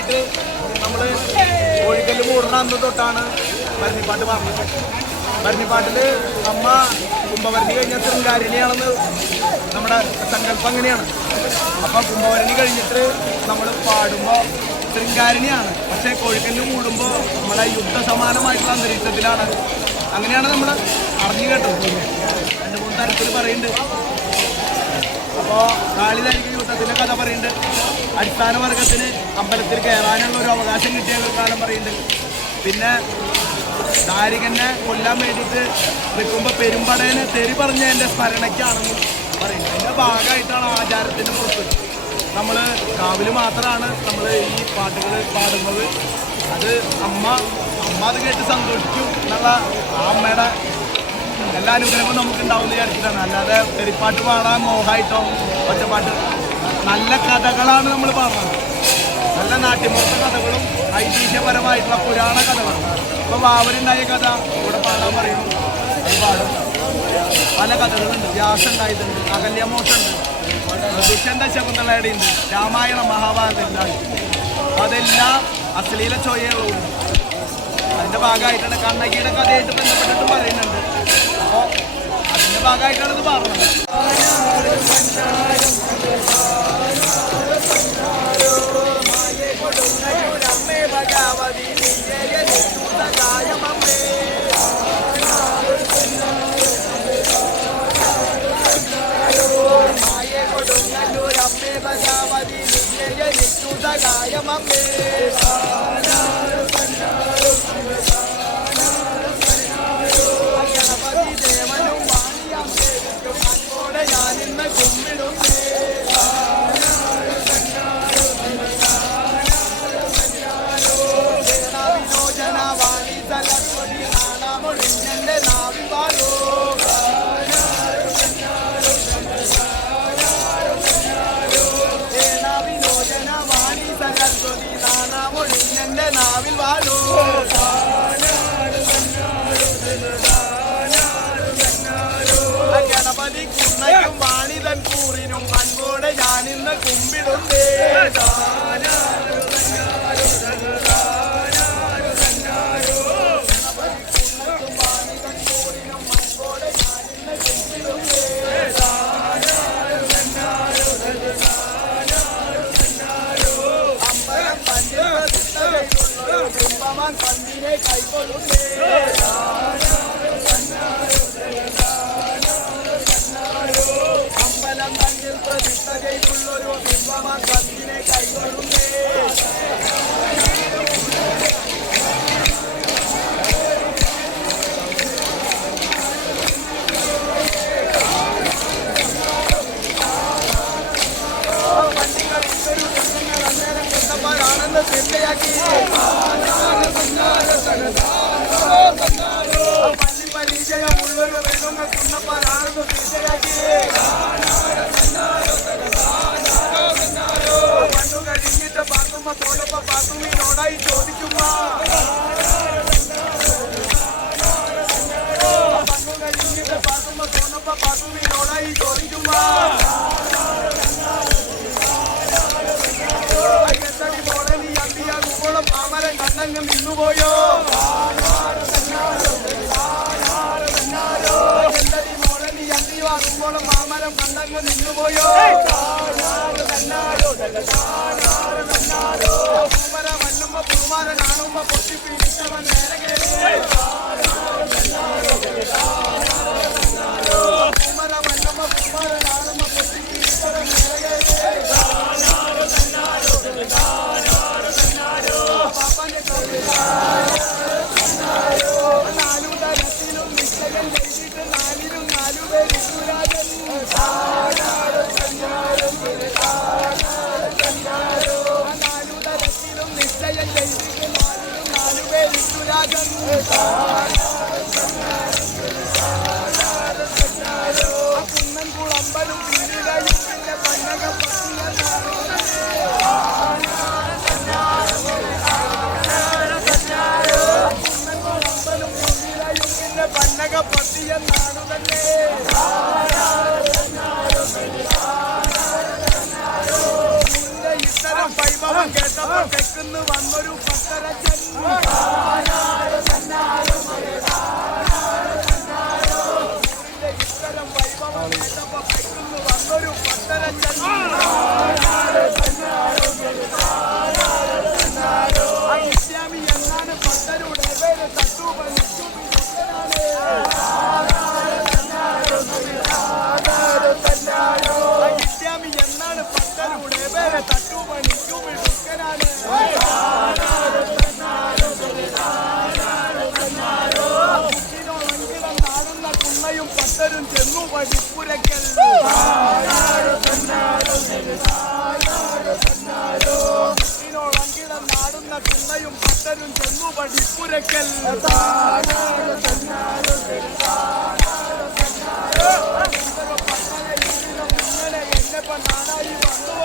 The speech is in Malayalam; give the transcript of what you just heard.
ഭാഗമായിട്ട് നമ്മൾ കോഴിക്കല്ല് മൂടണ അന്ന് തൊട്ടാണ് ഭരണിപ്പാട്ട് പറഞ്ഞത്. ഭരണിപ്പാട്ടിൽ അമ്മ കുംഭഭരണി കഴിഞ്ഞ ശൃംഗാരിണിയാണെന്ന് നമ്മുടെ സങ്കല്പം അങ്ങനെയാണ്. അപ്പം കുംഭഭരണി കഴിഞ്ഞിട്ട് നമ്മൾ പാടുമ്പോൾ ശൃംഗാരിണിയാണ്, പക്ഷേ കോഴിക്കല്ല് മൂടുമ്പോൾ നമ്മുടെ യുദ്ധസമാനമായിട്ടുള്ള അന്തരീക്ഷത്തിലാണ്. അങ്ങനെയാണ് നമ്മൾ അറിഞ്ഞു കേട്ടത്. 2-3 തരത്തിൽ പറയുന്നുണ്ട്. അപ്പോൾ കാളിദാരിക യുദ്ധത്തിൻ്റെ കഥ പറയുന്നുണ്ട്. അടിസ്ഥാന വർഗത്തിന് അമ്പലത്തിൽ കയറാനുള്ള ഒരു അവകാശം കിട്ടിയ കാലം പറയുന്നുണ്ട്. പിന്നെ ദാരികനെ കൊല്ലാൻ വേണ്ടിയിട്ട് നിൽക്കുമ്പോൾ പെരുമ്പടേനെ തെറി പറഞ്ഞ എൻ്റെ സ്മരണയ്ക്കാണെന്ന് പറയുന്നത്. അതിൻ്റെ ഭാഗമായിട്ടാണ് ആചാരത്തിൻ്റെ പുറത്ത് നമ്മൾ കാവിൽ മാത്രമാണ് നമ്മൾ ഈ പാട്ടുകൾ പാടുന്നത്. അത് അമ്മ അത് കേട്ട് സന്തോഷിക്കും എന്നുള്ള ആ അമ്മയുടെ എല്ലാ അനുഗ്രഹവും നമുക്കുണ്ടാവുമെന്ന് വിചാരിച്ചിട്ടാണ്. അല്ലാതെ തെറിപ്പാട്ട് പാടാൻ മോഹമായിട്ടോ ഒറ്റപ്പാട്ട് നല്ല കഥകളാണ് നമ്മൾ പാടുന്നത്. നല്ല നാട്യമൊത്ത കഥകളും ഐതിഹ്യപരമായിട്ടുള്ള പുരാണ കഥകളും. ഇപ്പോൾ വാവനുണ്ടായ കഥ ഇവിടെ പാടാൻ പറയുന്നു, അത് പാടും. പല കഥകളുണ്ട്. വ്യാസം ഉണ്ടായിട്ടുണ്ട്, അകല്യമോഷമുണ്ട്, ദുഷ്യന്ത ശകുന്തളയുടെ ഉണ്ട്, രാമായണ മഹാഭാരതം എല്ലാം. അതെല്ലാം അശ്ലീല ചോയകളുണ്ട്. അതിൻ്റെ ഭാഗമായിട്ടാണ് കണ്ണകിയുടെ കഥയായിട്ട് ബന്ധപ്പെട്ടിട്ട് പറയുന്നുണ്ട്. അപ്പോൾ അതിൻ്റെ ഭാഗമായിട്ടാണ് ഇത് പറഞ്ഞത്. ഗണപതി കുന്നയ്ക്കും വാണിതൻ കൂറിനും അൻപോടെ ഞാനിന്ന് കുമ്പിടുന്നേ. പന്തിനെ കൈകൊള്ളുന്നേ. അമ്പലം തന്നിൽ പ്രതിഷ്ഠ ചെയ്തുള്ളൊരു ബിംബമാൻ പന്തിനെ കൈകൊള്ളുന്നേ. തീർച്ചയാക്കി പള്ളി പരിചയമുള്ളൊരു വെള്ളുങ്ങൾ കുന്നപ്പാലാണെന്ന് തീർച്ചയാക്കി പണ്ടു കഴിഞ്ഞിട്ട് പാത്തുമ്മ തോടൊപ്പ പാത്തുമ്മയോടായി ചോദിക്കുമ്പോ പണ്ടു കഴിഞ്ഞിട്ട് പാത്തുമ്മ തോടൊപ്പ പാത്തുമ്മയോടായി ചോദിക്കുമ്പോ അമരൻ കണ്ണങ്ങ് നിന്നുപോയോ. എന്തടി മോളെ നീ അന്തി വാങ്ങുമ്പോഴും മാമരം കണ്ടങ്ങ് നിന്നുപോയോ. പൂമര മണ്ണുമ്പ പൂമാരൻ ആണുമ്പ പൊട്ടി പിടിച്ചവൻ നേരെ പൂമര മണ്ണുമ്പ പൂമാരൻ ആണുമ്പ പൊട്ടി പിടിച്ചവൻ നേരെ നാലു തരത്തിലും നിശ്ചയം ചെയ്തിട്ട് നാലിലും 4 പേര് സുരാജൻ. നാലു തരത്തിലും നിശ്ചയം ചെയ്തിട്ട് നാലിലും 4 പേര് സുരാജൻ. കുന്നൻ കുളമ്പലും പിന്നിടയും പിന്നെ പന്നകം പത്തിയെന്നാണ് തന്നെ. ഇത്തരം വൈഭവം കേട്ടപ്പോൾ പേക്കുന്നു വന്നൊരു പത്തരച്ചൻ ഇത്തരം വൈഭവം കേട്ടപ്പോ പേക്കുന്നു വന്നൊരു പത്തരച്ചൻ ഇസ്ലാമി എന്നാണ് പത്തരുടെ പേര് തട്ടുപണിച്ചു ഇസ്ലാമി എന്നാണ് പത്തരുടെ പേര് തട്ടുപണിച്ചു മിടുക്കനാണ് നാടുന്ന കുന്നയും പത്തരും ചെന്നു പഠിപ്പുരക്കൽ ോളങ്കിടം നാടുന്ന കുന്നയും പത്തരും ചെന്നു പഠിപ്പുരക്കൽ എന്നെ നാടായി വന്നു